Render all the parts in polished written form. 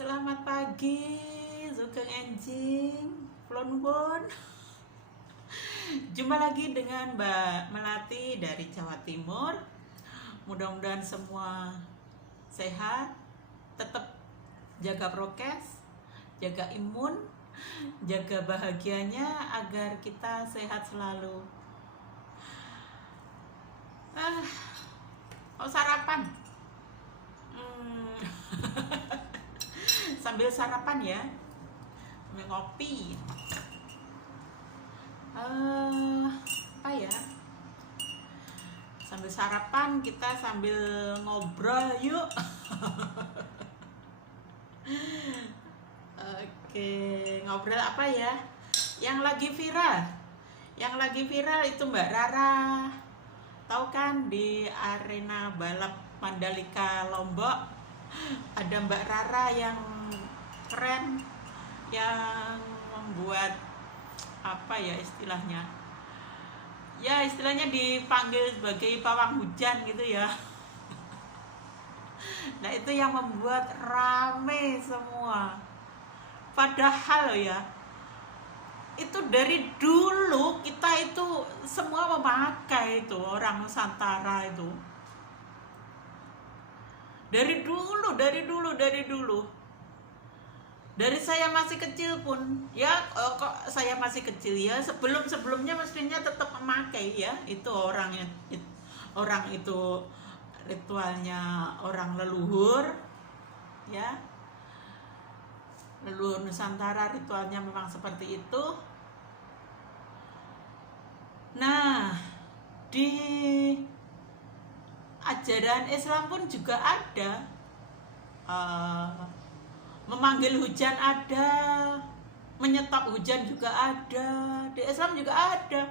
Selamat pagi, Sugeng Enjing, Flonbon. Jumpa lagi dengan Mbak Melati dari Jawa Timur. Mudah-mudahan semua sehat, tetap jaga prokes, jaga imun, jaga bahagianya agar kita sehat selalu. Mau sarapan? Sambil sarapan ya, sambil ngopi. Apa ya? Sambil sarapan kita sambil ngobrol yuk. Oke, ngobrol apa ya? Yang lagi viral. Yang lagi viral itu Mbak Rara. Tahu kan di arena balap Mandalika Lombok ada Mbak Rara yang keren, yang membuat apa ya istilahnya? Ya istilahnya dipanggil sebagai pawang hujan gitu ya. Nah itu yang membuat rame semua. Padahal ya itu dari dulu kita itu semua memakai itu orang Nusantara itu. Dari dulu. Dari saya masih kecil pun, ya kok saya masih kecil ya, sebelumnya mestinya tetap memakai ya. Itu orang itu ritualnya orang leluhur ya. Leluhur Nusantara ritualnya memang seperti itu. Nah, di ajaran Islam pun juga ada. Memanggil hujan ada, menyetop hujan juga ada. Di Islam juga ada.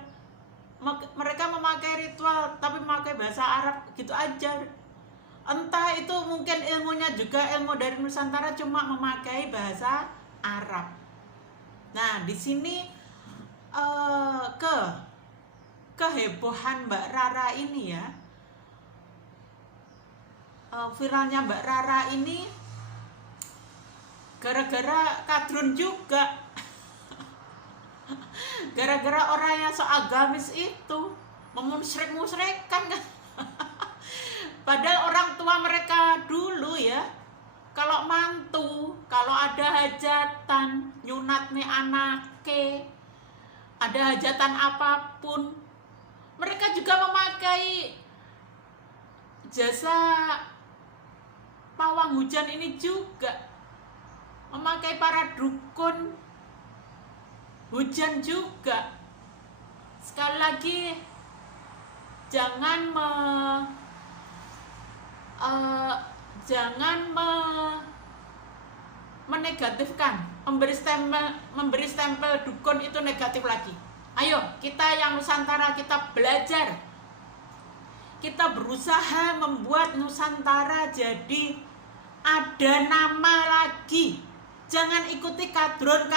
Mereka memakai ritual tapi memakai bahasa Arab gitu aja. Entah itu mungkin ilmunya juga ilmu dari Nusantara cuma memakai bahasa Arab. Nah, di sini kehebohan Mbak Rara ini ya. Viralnya Mbak Rara ini gara-gara kadrun juga. Gara-gara orang yang so agamis itu memusyrik-musyrikan kan. Padahal orang tua mereka dulu ya, kalau mantu, kalau ada hajatan, nyunat nih anake, ada hajatan apapun, mereka juga memakai jasa pawang hujan ini juga. Memakai para dukun hujan juga. Sekali lagi jangan menegatifkan, memberi stempel dukun itu negatif lagi. Ayo kita yang Nusantara kita belajar, kita berusaha membuat Nusantara jadi ada nama lagi. Jangan ikuti kadrun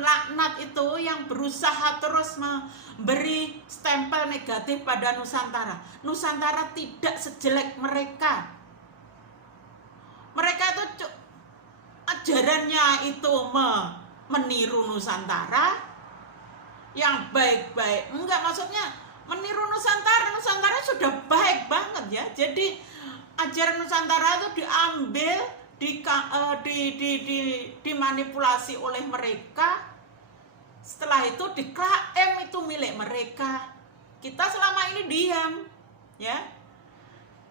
laknat itu yang berusaha terus memberi stempel negatif pada Nusantara. Nusantara tidak sejelek mereka. Mereka itu ajarannya itu meniru Nusantara yang baik-baik. Enggak, maksudnya meniru Nusantara. Nusantara sudah baik banget ya. Jadi ajaran Nusantara itu diambil, dimanipulasi oleh mereka. Setelah itu diklaim itu milik mereka. Kita selama ini diam ya.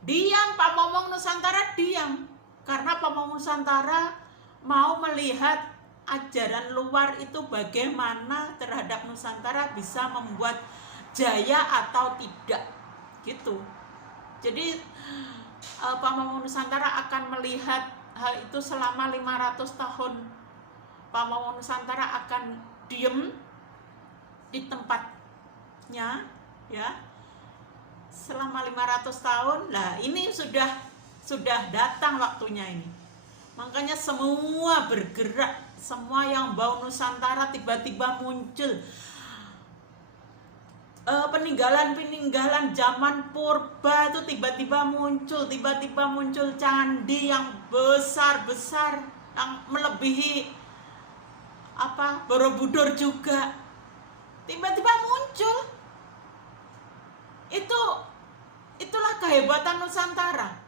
Diam, Pak Momong Nusantara diam. Karena Pak Momong Nusantara mau melihat ajaran luar itu bagaimana terhadap Nusantara bisa membuat jaya atau tidak gitu. Jadi Pak Momong Nusantara akan melihat hal itu selama 500 tahun. Pak Momong Nusantara akan diem di tempatnya ya selama 500 tahun. Lah ini sudah datang waktunya ini. Makanya semua bergerak, semua yang bau Nusantara tiba-tiba muncul. peninggalan-peninggalan zaman purba itu tiba-tiba muncul candi yang besar-besar yang melebihi Borobudur juga. Tiba-tiba muncul. Itulah kehebatan Nusantara.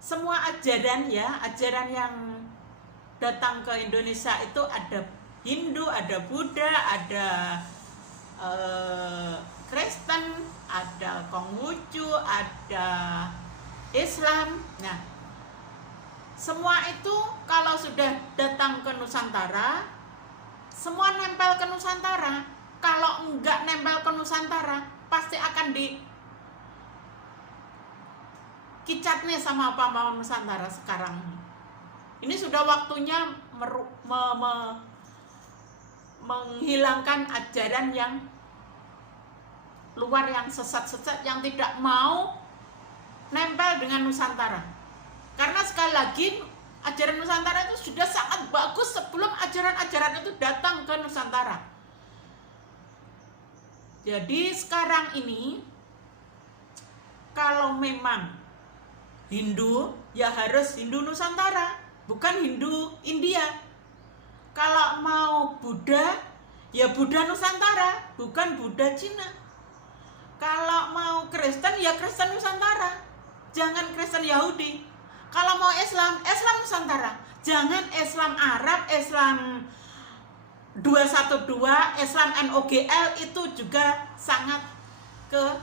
Semua ajaran yang datang ke Indonesia itu ada Hindu, ada Buddha, ada Kristen, ada Konghucu, ada Islam. Nah, semua itu kalau sudah datang ke Nusantara, semua nempel ke Nusantara. Kalau enggak nempel ke Nusantara, pasti akan kicat nih sama pahlawan Nusantara sekarang. Ini sudah waktunya menghilangkan ajaran yang luar, yang sesat-sesat, yang tidak mau nempel dengan Nusantara. Karena sekali lagi ajaran Nusantara itu sudah sangat bagus sebelum ajaran-ajaran itu datang ke Nusantara. Jadi sekarang ini kalau memang Hindu, ya harus Hindu Nusantara, bukan Hindu India. Kalau mau Buddha, ya Buddha Nusantara, bukan Buddha Cina. Kalau mau Kristen, ya Kristen Nusantara, jangan Kristen Yahudi. Kalau mau Islam, Islam Nusantara, jangan Islam Arab, Islam 212, Islam NOGL, itu juga sangat ke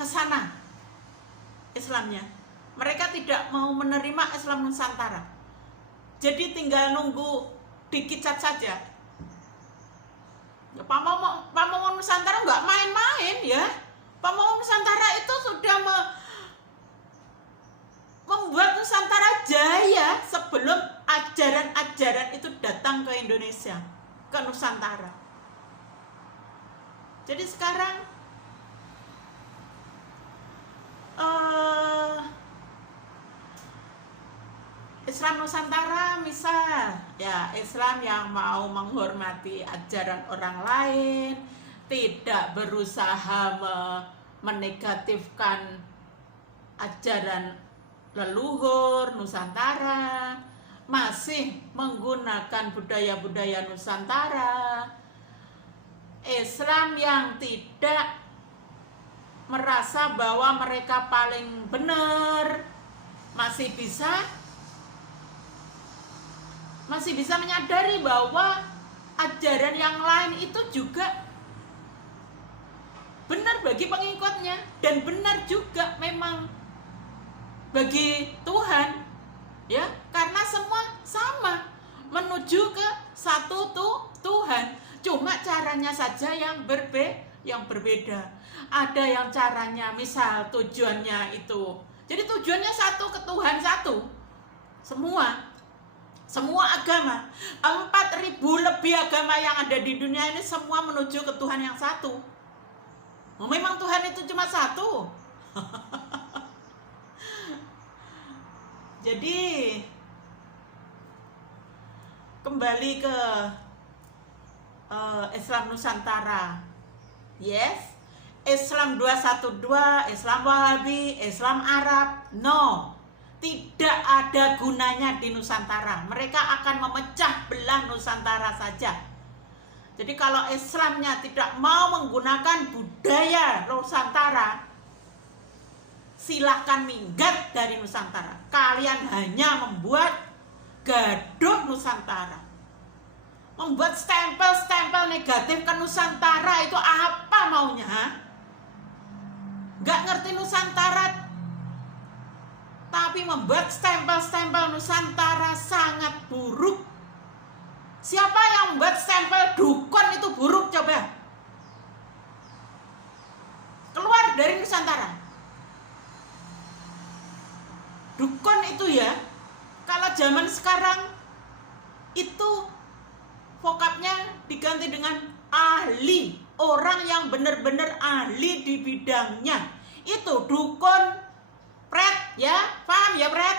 sana Islamnya. Mereka tidak mau menerima Islam Nusantara. Jadi tinggal nunggu dikicat saja. Ya, Pahlawan Nusantara nggak main-main ya. Pahlawan Nusantara itu sudah membuat Nusantara jaya sebelum ajaran-ajaran itu datang ke Indonesia, ke Nusantara. Jadi sekarang Islam Nusantara misal, ya Islam yang mau menghormati ajaran orang lain, tidak berusaha menegatifkan ajaran leluhur Nusantara, masih menggunakan budaya-budaya Nusantara. Islam yang tidak merasa bahwa mereka paling benar, masih bisa menyadari bahwa ajaran yang lain itu juga benar bagi pengikutnya dan benar juga memang bagi Tuhan, ya, karena semua sama menuju ke satu Tuhan. Cuma caranya saja yang berbeda. Ada yang caranya misal tujuannya itu, jadi tujuannya satu, ke Tuhan satu. Semua agama, 4.000 lebih agama yang ada di dunia ini semua menuju ke Tuhan yang satu. Memang Tuhan itu cuma satu. Jadi kembali ke Islam Nusantara. Yes, Islam 212, Islam Wahabi, Islam Arab, no. Tidak ada gunanya di Nusantara. Mereka akan memecah belah Nusantara saja. Jadi kalau Islamnya tidak mau menggunakan budaya Nusantara, silahkan minggat dari Nusantara. Kalian hanya membuat gaduh Nusantara, membuat stempel-stempel negatif ke Nusantara. Itu apa maunya? Gak ngerti Nusantara, tapi membuat stempel-stempel Nusantara sangat buruk. Siapa yang membuat stempel dukun itu buruk? Coba keluar dari Nusantara. Dukun itu ya, kalau zaman sekarang itu vokabnya diganti dengan ahli, orang yang benar-benar ahli di bidangnya. Itu dukun, pret, ya, paham ya pret?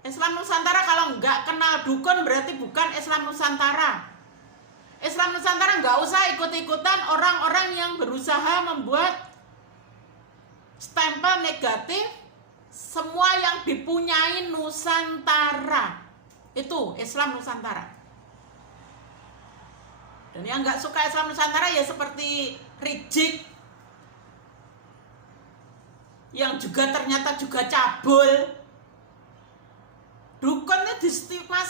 Islam Nusantara kalau nggak kenal dukun berarti bukan Islam Nusantara. Islam Nusantara nggak usah ikut-ikutan orang-orang yang berusaha membuat stempel negatif semua yang dipunyai Nusantara. Itu Islam Nusantara. Dan yang nggak suka Islam Nusantara ya seperti Rizik, yang juga ternyata juga cabul. Dukun itu di stigma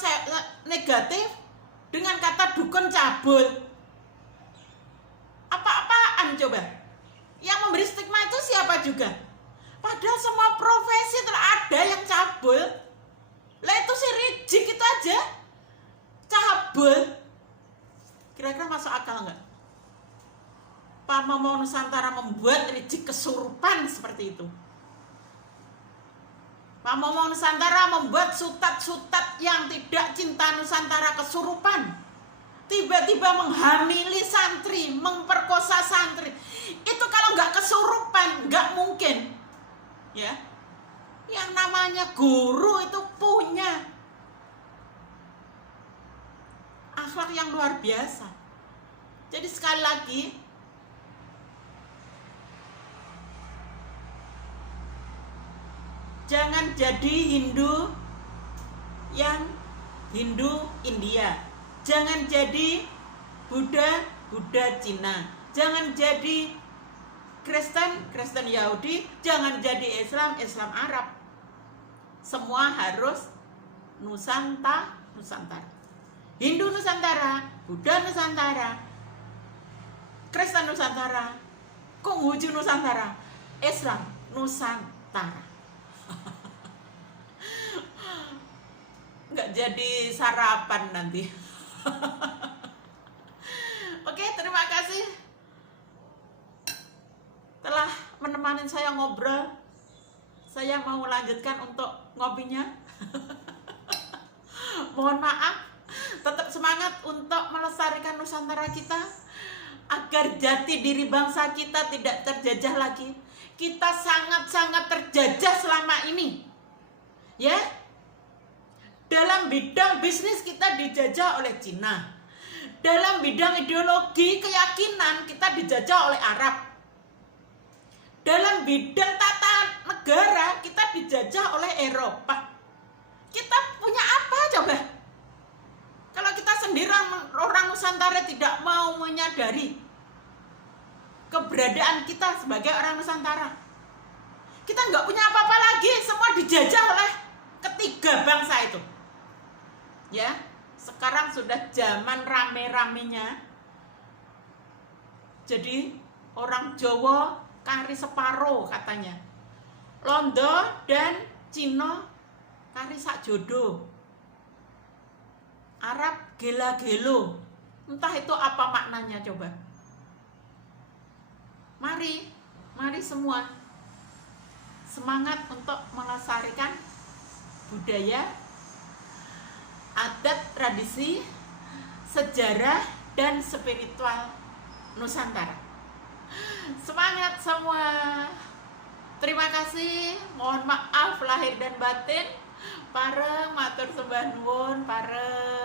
negatif dengan kata dukun cabul. Apa-apaan coba? Yang memberi stigma itu siapa juga? Padahal semua profesi telah ada yang cabul. Lah itu si Rizik itu aja cabul. Kira-kira masuk akal nggak? Pak Momong Nusantara membuat Rizik kesurupan seperti itu. Pak Momong Nusantara membuat sutat-sutat yang tidak cinta Nusantara kesurupan. Tiba-tiba menghamili santri, memperkosa santri. Itu kalau nggak kesurupan, nggak mungkin. Ya, yang namanya guru itu punya akhlak yang luar biasa. Jadi sekali lagi, jangan jadi Hindu yang Hindu India. Jangan jadi Buddha Cina. Jangan jadi Kristen Yahudi. Jangan jadi Islam Arab. Semua harus Nusantara. Hindu Nusantara, Buddha Nusantara, Kristen Nusantara, Konghucu Nusantara, Islam Nusantara. Nggak jadi sarapan nanti. Oke, terima kasih telah menemani saya ngobrol. Saya mau lanjutkan untuk ngopinya. Mohon maaf. Tetap semangat untuk melestarikan Nusantara kita agar jati diri bangsa kita tidak terjajah lagi. Kita sangat-sangat terjajah selama ini. Ya. Dalam bidang bisnis kita dijajah oleh Cina. Dalam bidang ideologi keyakinan kita dijajah oleh Arab. Dalam bidang tata negara kita dijajah oleh Eropa. Kita punya apa coba? Kalau kita sendiri orang Nusantara tidak mau menyadari keberadaan kita sebagai orang Nusantara, kita nggak punya apa-apa lagi. Semua dijajah oleh ketiga bangsa itu. Ya, sekarang sudah zaman rame-ramenya. Jadi orang Jawa kari separo katanya. Londo dan Cina kari sak jodoh. Arab gela-gelo. Entah itu apa maknanya coba. Mari semua semangat untuk melestarikan budaya, adat, tradisi, sejarah, dan spiritual Nusantara. Semangat semua. Terima kasih. Mohon maaf lahir dan batin. Pareng matur sembah nuwun, pareng.